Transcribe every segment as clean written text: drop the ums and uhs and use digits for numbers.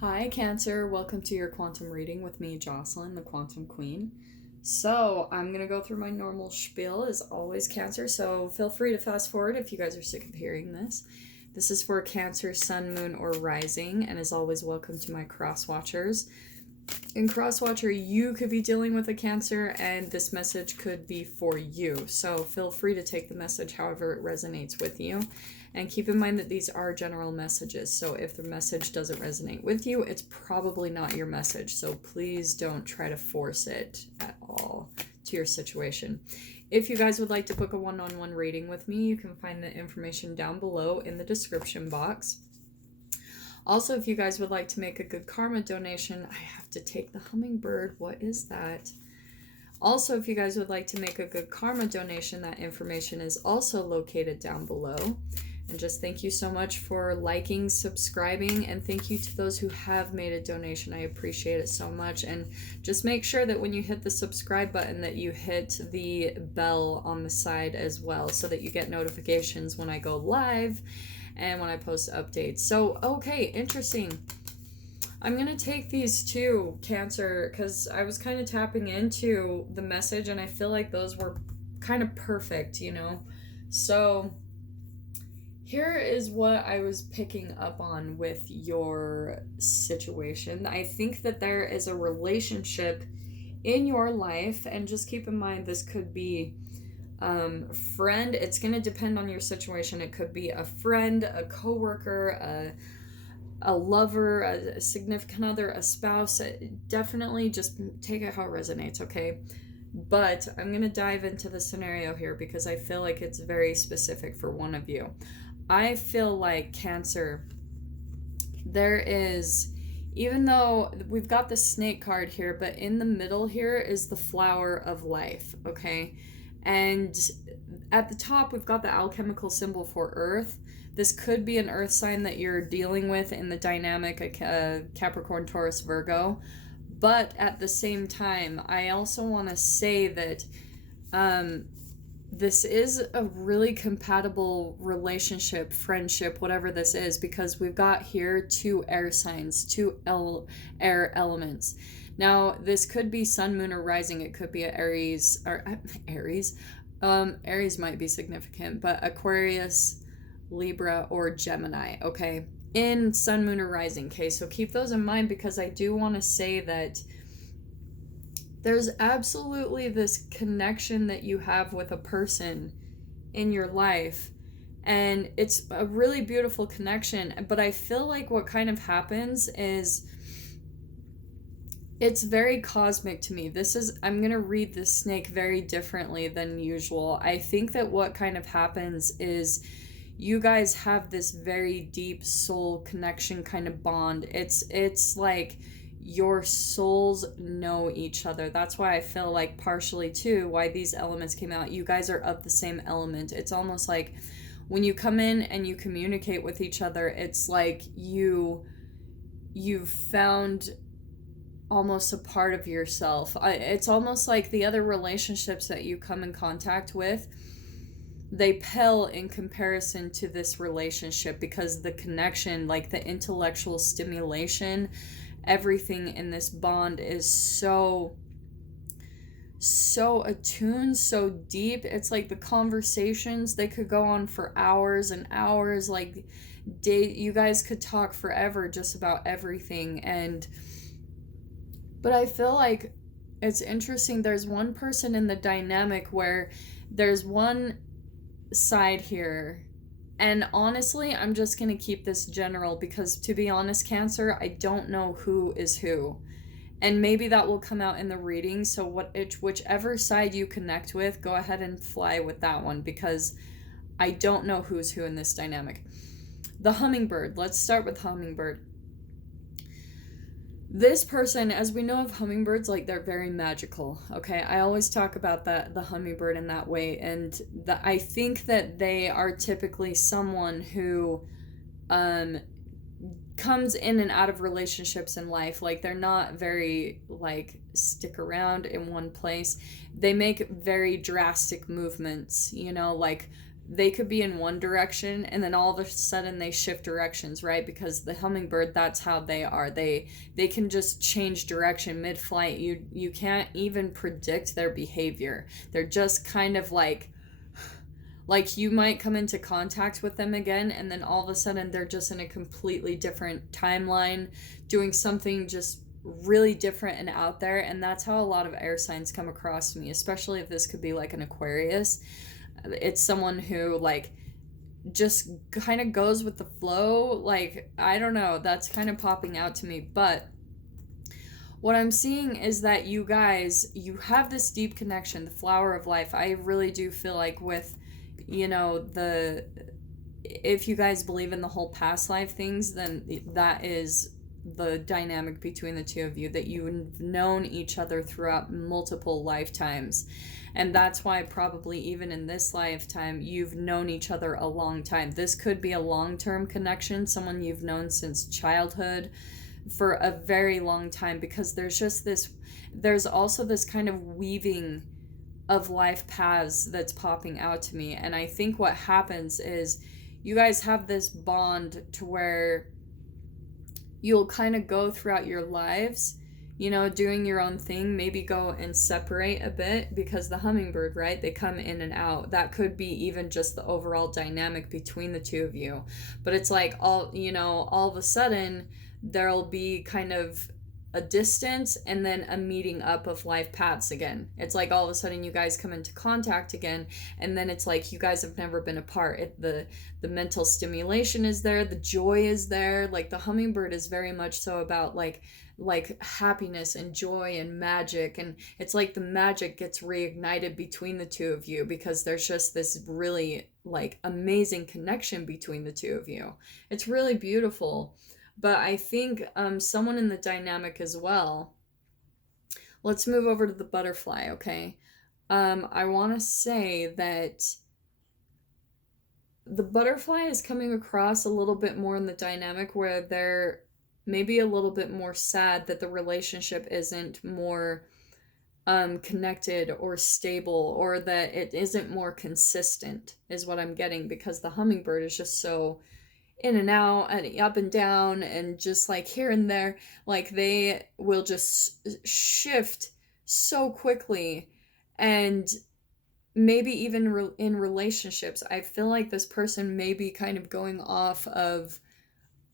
Hi, Cancer. Welcome to your quantum reading with me, Jocelyn, the Quantum Queen. So, I'm going to go through my normal spiel as always, Cancer, so feel free to fast forward if you guys are sick of hearing this. This is for Cancer, Sun, Moon, or Rising, and as always, welcome to my cross watchers. In Crosswatcher, you could be dealing with a Cancer, and this message could be for you. So feel free to take the message however it resonates with you. And keep in mind that these are general messages. So if the message doesn't resonate with you, it's probably not your message. So please don't try to force it at all to your situation. If you guys would like to book a one-on-one reading with me, you can find the information down below in the description box. Also, if you guys would like to make a good karma donation, I have to take the hummingbird. What is that? Also, if you guys would like to make a good karma donation, that information is also located down below. And just thank you so much for liking, subscribing, and thank you to those who have made a donation. I appreciate it so much. And just make sure that when you hit the subscribe button that you hit the bell on the side as well so that you get notifications when I go live and when I post updates. So, okay, interesting. I'm going to take these two, Cancer, because I was kind of tapping into the message and I feel like those were kind of perfect, you know? So, here is what I was picking up on with your situation. I think that there is a relationship in your life, and just keep in mind this could be friend. It's going to depend on your situation. It could be a friend, a coworker, a lover, a significant other, a spouse. Definitely just take it how it resonates, okay? But I'm going to dive into the scenario here because I feel like it's very specific for one of you. I feel like, Cancer, there is, even though we've got the snake card here, but in the middle here is the flower of life, okay? And at the top, we've got the alchemical symbol for Earth. This could be an Earth sign that you're dealing with in the dynamic Capricorn, Taurus, Virgo. But at the same time, I also want to say that this is a really compatible relationship, friendship, whatever this is, because we've got here two air signs, two air elements. Now, this could be Sun, Moon, or Rising. It could be a Aries, or Aries. Aries might be significant, but Aquarius, Libra, or Gemini, okay? In Sun, Moon, or Rising, okay? So keep those in mind because I do want to say that there's absolutely this connection that you have with a person in your life, and it's a really beautiful connection, but I feel like what kind of happens is it's very cosmic to me. I'm going to read this snake very differently than usual. I think that what kind of happens is you guys have this very deep soul connection kind of bond. It's like your souls know each other. That's why I feel like partially too why these elements came out. You guys are of the same element. It's almost like when you come in and you communicate with each other, it's like you've found almost a part of yourself. It's almost like the other relationships that you come in contact with, they pale in comparison to this relationship because the connection, like the intellectual stimulation, everything in this bond is so attuned, so deep. It's like the conversations, they could go on for hours and hours, like you guys could talk forever just about everything. But I feel like it's interesting. There's one person in the dynamic where there's one side here, and honestly, I'm just going to keep this general because, to be honest, Cancer, I don't know who is who. And maybe that will come out in the reading, so whichever side you connect with, go ahead and fly with that one because I don't know who's who in this dynamic. The hummingbird. Let's start with hummingbird. This person, as we know of hummingbirds, like they're very magical, okay? I always talk about the hummingbird in that way, and I think that they are typically someone who comes in and out of relationships in life. Like they're not very like stick around in one place. They make very drastic movements, you know, like they could be in one direction and then all of a sudden they shift directions, right? Because the hummingbird, that's how they are. They can just change direction mid-flight. You can't even predict their behavior. They're just kind of like you might come into contact with them again and then all of a sudden they're just in a completely different timeline doing something just really different and out there. And that's how a lot of air signs come across to me, especially if this could be like an Aquarius. It's someone who like just kind of goes with the flow. Like, I don't know, that's kind of popping out to me. But what I'm seeing is that you guys, you have this deep connection, the flower of life. I really do feel like with, you know, if you guys believe in the whole past life things, then that is the dynamic between the two of you, that you've known each other throughout multiple lifetimes. And that's why probably even in this lifetime, you've known each other a long time. This could be a long-term connection, someone you've known since childhood for a very long time, because there's also this kind of weaving of life paths that's popping out to me. And I think what happens is you guys have this bond to where you'll kind of go throughout your lives, you know, doing your own thing, maybe go and separate a bit, because the hummingbird, right, they come in and out. That could be even just the overall dynamic between the two of you. But it's like all of a sudden there'll be kind of a distance and then a meeting up of life paths again. It's like all of a sudden you guys come into contact again, and then it's like you guys have never been apart. The mental stimulation is there, the joy is there. Like the hummingbird is very much so about like happiness and joy and magic, and it's like the magic gets reignited between the two of you because there's just this really like amazing connection between the two of you. It's really beautiful. But I think someone in the dynamic as well. Let's move over to the butterfly, okay? I want to say that the butterfly is coming across a little bit more in the dynamic where they're maybe a little bit more sad that the relationship isn't more connected or stable, or that it isn't more consistent, is what I'm getting, because the hummingbird is just so in and out and up and down and just like here and there. Like they will just shift so quickly. And maybe even in relationships, I feel like this person may be kind of going off of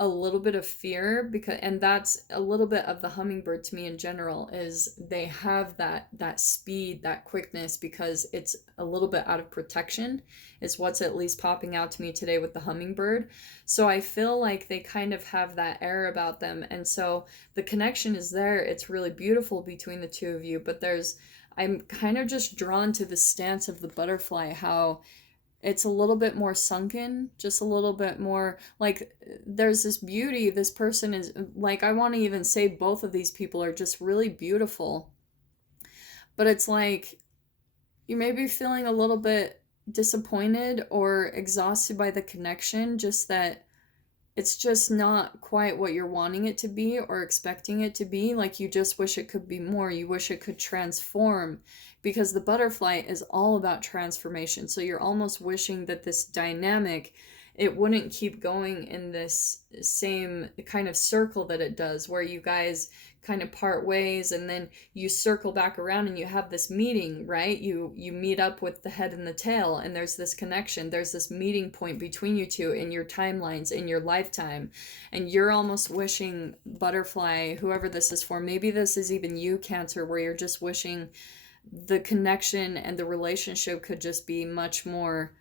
a little bit of fear, and that's a little bit of the hummingbird to me in general, is they have that speed, that quickness, because it's a little bit out of protection is what's at least popping out to me today with the hummingbird. So I feel like they kind of have that air about them, and so the connection is there. It's really beautiful between the two of you, but I'm kind of just drawn to the stance of the butterfly, how it's a little bit more sunken, just a little bit more like there's this beauty. This person is like, I want to even say both of these people are just really beautiful. But it's like you may be feeling a little bit disappointed or exhausted by the connection, just that it's just not quite what you're wanting it to be or expecting it to be. Like you just wish it could be more. You wish it could transform, because the butterfly is all about transformation. So you're almost wishing that this dynamic, it wouldn't keep going in this same kind of circle that it does, where you guys kind of part ways and then you circle back around and you have this meeting, right? You meet up with the head and the tail, and there's this connection, there's this meeting point between you two in your timelines, in your lifetime. And you're almost wishing, butterfly, whoever this is for, maybe this is even you, Cancer, where you're just wishing the connection and the relationship could just be much more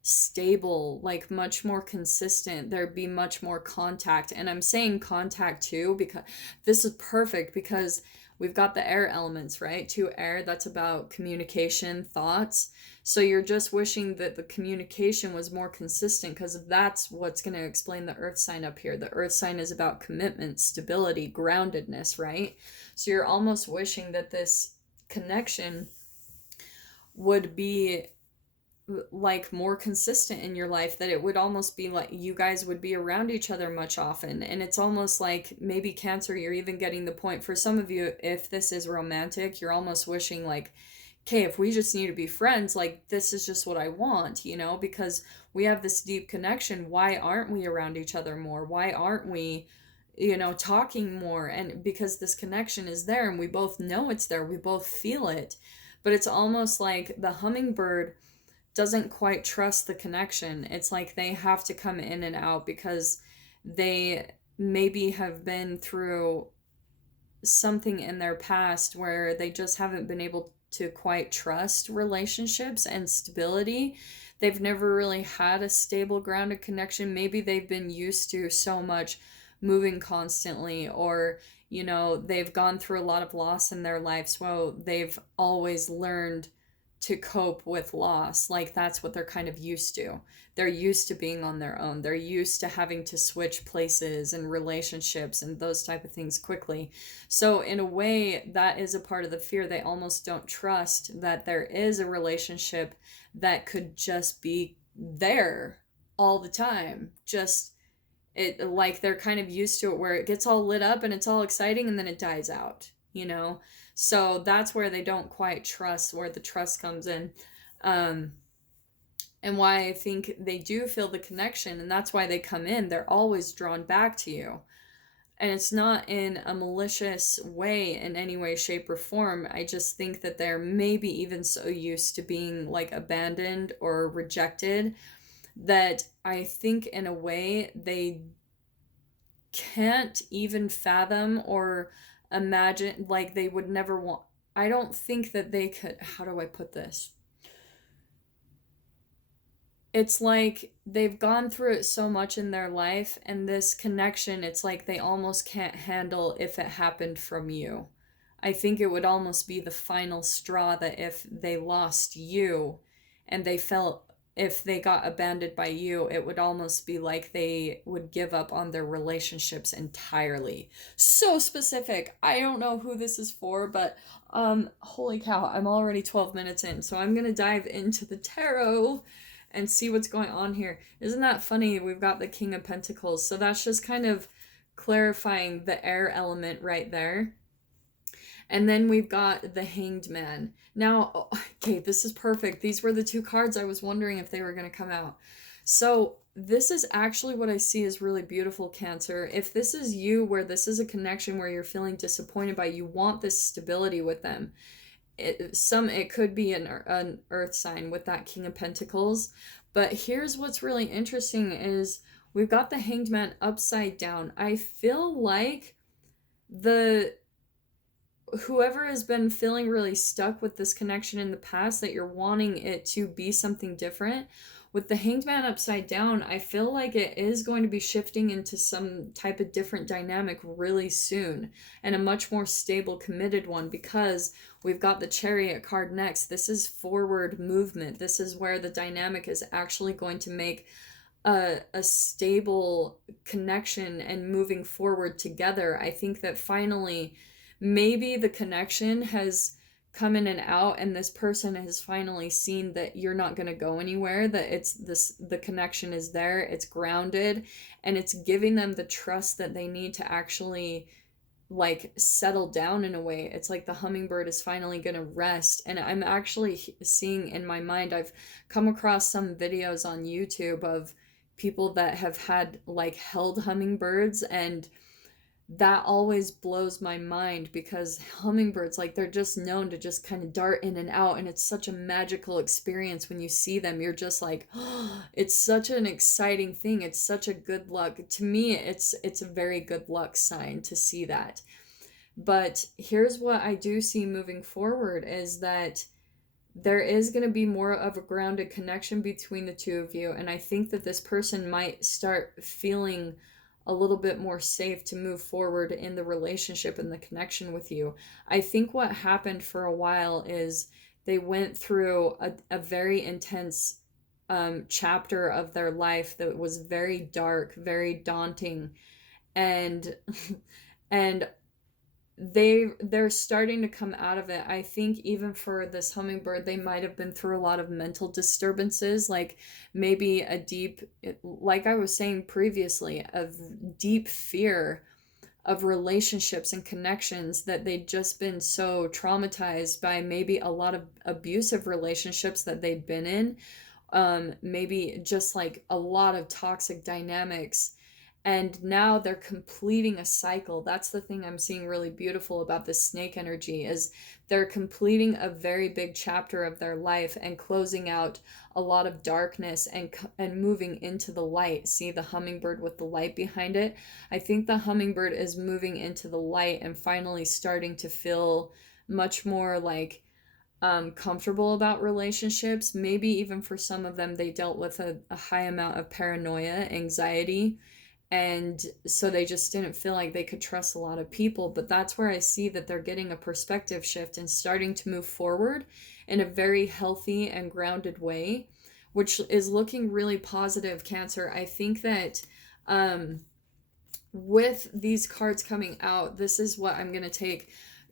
stable, like much more consistent. There'd be much more contact. And I'm saying contact too because this is perfect, because we've got the air elements, right? To air, that's about communication, thoughts. So you're just wishing that the communication was more consistent, because that's what's going to explain the earth sign up here. The earth sign is about commitment, stability, groundedness, right? So you're almost wishing that this connection would be like more consistent in your life, that it would almost be like you guys would be around each other much often. And it's almost like maybe Cancer, you're even getting the point, for some of you, if this is romantic, you're almost wishing like okay, if we just need to be friends, like this is just what I want, because we have this deep connection. Why aren't we around each other more? Why aren't we, talking more? And because this connection is there and we both know it's there, we both feel it. But it's almost like the hummingbird doesn't quite trust the connection. It's like they have to come in and out because they maybe have been through something in their past where they just haven't been able to quite trust relationships and stability. They've never really had a stable, grounded connection. Maybe they've been used to so much moving constantly, or, they've gone through a lot of loss in their life. So they've always learned to cope with loss. Like that's what they're kind of used to. They're used to being on their own. They're used to having to switch places and relationships and those type of things quickly. So in a way, that is a part of the fear. They almost don't trust that there is a relationship that could just be there all the time. Just it, like they're kind of used to it where it gets all lit up and it's all exciting and then it dies out. So that's where they don't quite trust, where the trust comes in. And why I think they do feel the connection, and that's why they come in. They're always drawn back to you. And it's not in a malicious way in any way, shape, or form. I just think that they're maybe even so used to being like abandoned or rejected that I think in a way they can't even fathom or imagine, like they would never want. I don't think that they could. How do I put this? It's like they've gone through it so much in their life, and this connection, it's like they almost can't handle if it happened from you. I think it would almost be the final straw that if they lost you and they felt, if they got abandoned by you, it would almost be like they would give up on their relationships entirely. So specific. I don't know who this is for, but holy cow, I'm already 12 minutes in. So I'm going to dive into the tarot and see what's going on here. Isn't that funny? We've got the King of Pentacles. So that's just kind of clarifying the air element right there. And then we've got the Hanged Man. Now, okay, this is perfect. These were the two cards I was wondering if they were going to come out. So this is actually what I see as really beautiful, Cancer. If this is you, where this is a connection where you're feeling disappointed by, you want this stability with them. It could be an earth sign with that King of Pentacles. But here's what's really interesting is we've got the Hanged Man upside down. I feel like whoever has been feeling really stuck with this connection in the past, that you're wanting it to be something different. With the Hanged Man upside down, I feel like it is going to be shifting into some type of different dynamic really soon, and a much more stable, committed one, because we've got the Chariot card next. This is forward movement. This is where the dynamic is actually going to make a stable connection and moving forward together. I think that finally, maybe the connection has come in and out, and this person has finally seen that you're not going to go anywhere, that the connection is there, it's grounded, and it's giving them the trust that they need to actually like settle down in a way. It's like the hummingbird is finally going to rest. And I'm actually seeing in my mind, I've come across some videos on YouTube of people that have had like held hummingbirds, and that always blows my mind, because hummingbirds, like they're just known to just kind of dart in and out, and it's such a magical experience when you see them. You're just like, oh, it's such an exciting thing. It's such a good luck. To me, it's a very good luck sign to see that. But here's what I do see moving forward is that there is going to be more of a grounded connection between the two of you, and I think that this person might start feeling a little bit more safe to move forward in the relationship and the connection with you. I think what happened for a while is they went through a very intense chapter of their life that was very dark, very daunting, and and they're starting to come out of it. I think even for this hummingbird, they might have been through a lot of mental disturbances, like maybe a deep, like I was saying previously, of deep fear of relationships and connections that they'd just been so traumatized by, maybe a lot of abusive relationships that they'd been in, maybe just like a lot of toxic dynamics. And now they're completing a cycle. That's the thing I'm seeing really beautiful about this snake energy, is they're completing a very big chapter of their life and closing out a lot of darkness and moving into the light. See the hummingbird with the light behind it? I think the hummingbird is moving into the light and finally starting to feel much more like comfortable about relationships. Maybe even for some of them, they dealt with a high amount of paranoia, anxiety, and so they just didn't feel like they could trust a lot of people. But that's where I see that they're getting a perspective shift and starting to move forward in a very healthy and grounded way, which is looking really positive, Cancer. I think that with these cards coming out, this is what I'm going to take.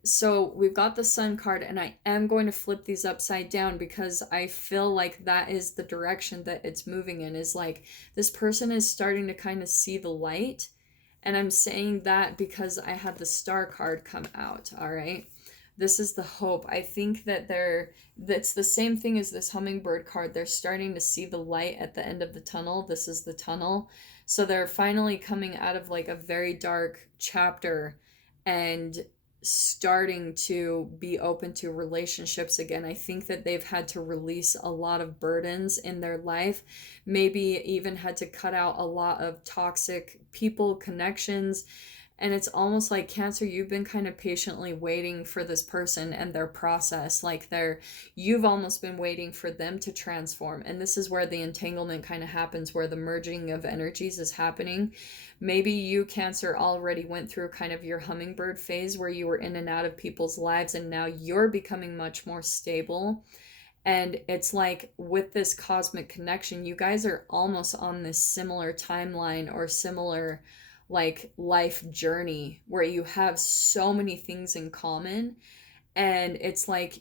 So we've got the Sun card, and I am going to flip these upside down because I feel like that is the direction that it's moving in, is like this person is starting to kind of see the light. And I'm saying that because I had the Star card come out, all right? This is the hope. I think that that's the same thing as this hummingbird card. They're starting to see the light at the end of the tunnel. This is the tunnel. So they're finally coming out of like a very dark chapter and starting to be open to relationships again. I think that they've had to release a lot of burdens in their life, maybe even had to cut out a lot of toxic people, connections. And it's almost like, Cancer, you've been kind of patiently waiting for this person and their process. Like you've almost been waiting for them to transform. And this is where the entanglement kind of happens, where the merging of energies is happening. Maybe you, Cancer, already went through kind of your hummingbird phase where you were in and out of people's lives, and now you're becoming much more stable. And it's like with this cosmic connection, you guys are almost on this similar timeline or similar like life journey where you have so many things in common. And it's like,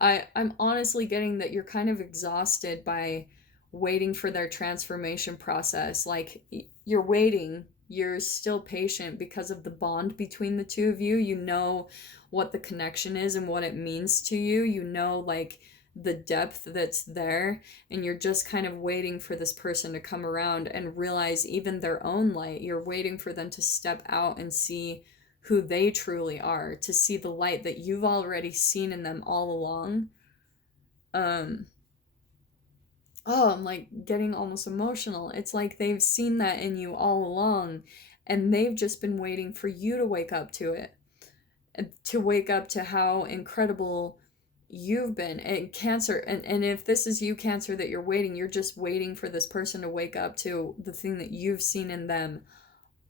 I'm honestly getting that you're kind of exhausted by waiting for their transformation process. Like you're waiting, you're still patient because of the bond between the two of you. You know what the connection is and what it means to you. You know, like the depth that's there, and you're just kind of waiting for this person to come around and realize even their own light. You're waiting for them to step out and see who they truly are, to see the light that you've already seen in them all along. Oh, I'm like getting almost emotional. It's like they've seen that in you all along, and they've just been waiting for you to wake up to it, to wake up to how incredible you've been. And Cancer, and if this is you, Cancer, that you're waiting, you're just waiting for this person to wake up to the thing that you've seen in them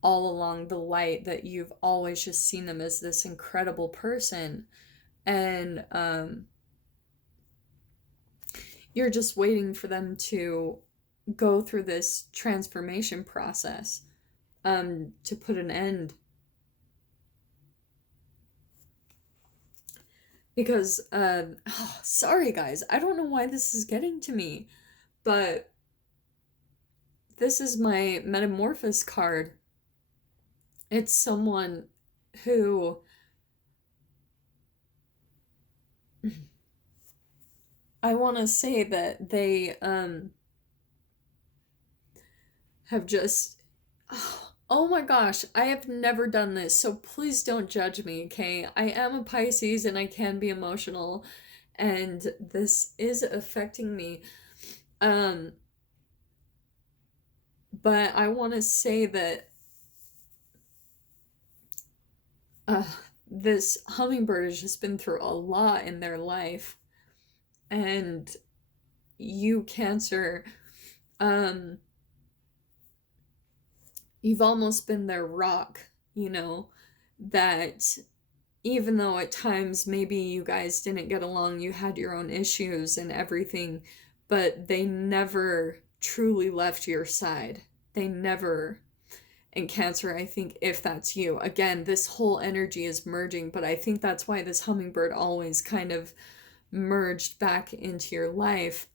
all along, the light that you've always just seen them as this incredible person. And you're just waiting for them to go through this transformation process, to put an end. Because, sorry guys, I don't know why this is getting to me, but this is my Metamorphosis card. It's someone who I want to say that they have just, oh my gosh, I have never done this, so please don't judge me, okay? I am a Pisces and I can be emotional, and this is affecting me. But I want to say that this hummingbird has just been through a lot in their life. And you, Cancer, you've almost been their rock, you know, that even though at times maybe you guys didn't get along, you had your own issues and everything, but they never truly left your side. They never. And Cancer, I think if that's you, again, this whole energy is merging, but I think that's why this hummingbird always kind of merged back into your life,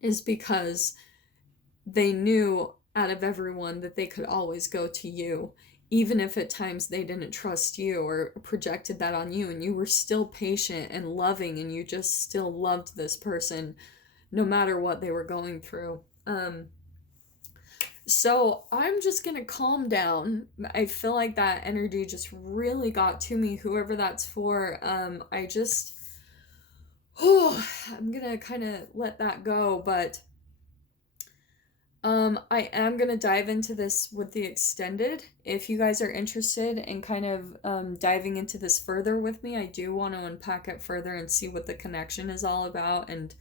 is because they knew out of everyone that they could always go to you, even if at times they didn't trust you or projected that on you, and you were still patient and loving, and you just still loved this person no matter what they were going through. So I'm just gonna calm down. I feel like that energy just really got to me, whoever that's for. I just, oh, I'm gonna kind of let that go, but I am gonna dive into this with the extended. If you guys are interested in kind of diving into this further with me, I do want to unpack it further and see what the connection is all about and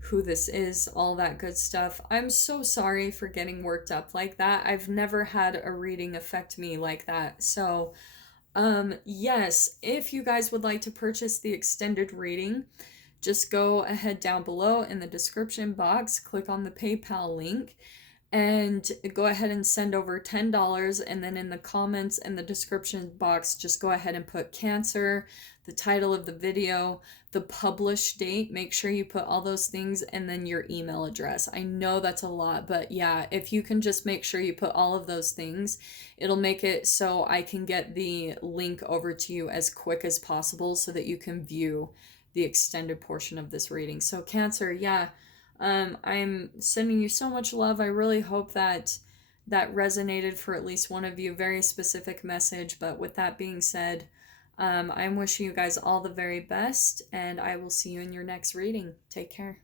who this is, all that good stuff. I'm so sorry for getting worked up like that. I've never had a reading affect me like that. So, yes, if you guys would like to purchase the extended reading, just go ahead down below in the description box, click on the PayPal link, and go ahead and send over $10. And then in the comments and the description box, just go ahead and put Cancer, the title of the video, the publish date. Make sure you put all those things, and then your email address. I know that's a lot, but yeah, if you can just make sure you put all of those things, it'll make it so I can get the link over to you as quick as possible so that you can view the extended portion of this reading. So Cancer, yeah, I'm sending you so much love. I really hope that that resonated for at least one of you. Very specific message. But with that being said, I'm wishing you guys all the very best, and I will see you in your next reading. Take care.